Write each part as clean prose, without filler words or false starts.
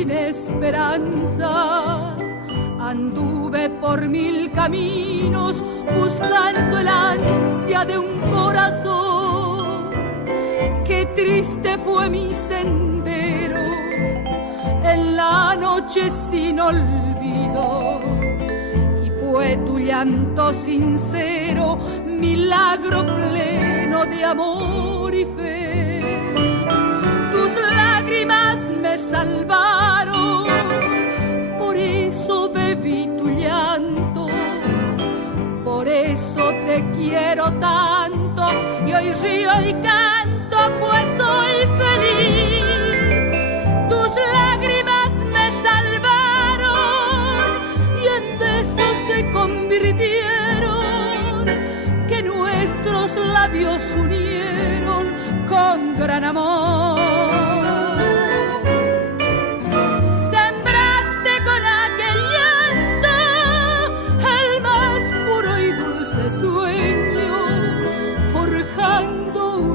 sin esperanza. Anduve por 1000 caminos buscando el ansia de un corazón. Qué triste fue mi sendero en la noche sin olvido. Y fue tu llanto sincero, milagro pleno de amor y fe. Tus lágrimas me salvaron, por eso bebí tu llanto, por eso te quiero tanto, y hoy río y canto pues soy feliz. Tus lágrimas me salvaron y en besos se convirtieron, que nuestros labios unieron con gran amor.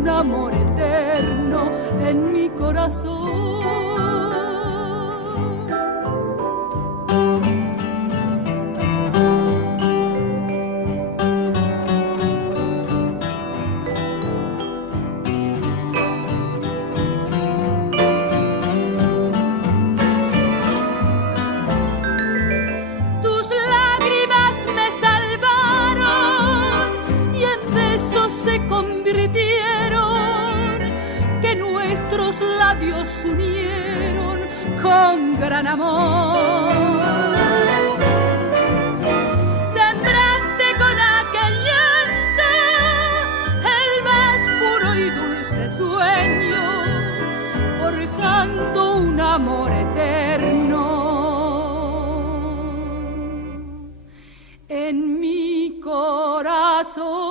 Amor eterno en mi corazón. Tus lágrimas me salvaron y en besos se convirtieron, nuestros labios unieron con gran amor. Sembraste con aquel llanto el más puro y dulce sueño, forjando un amor eterno en mi corazón.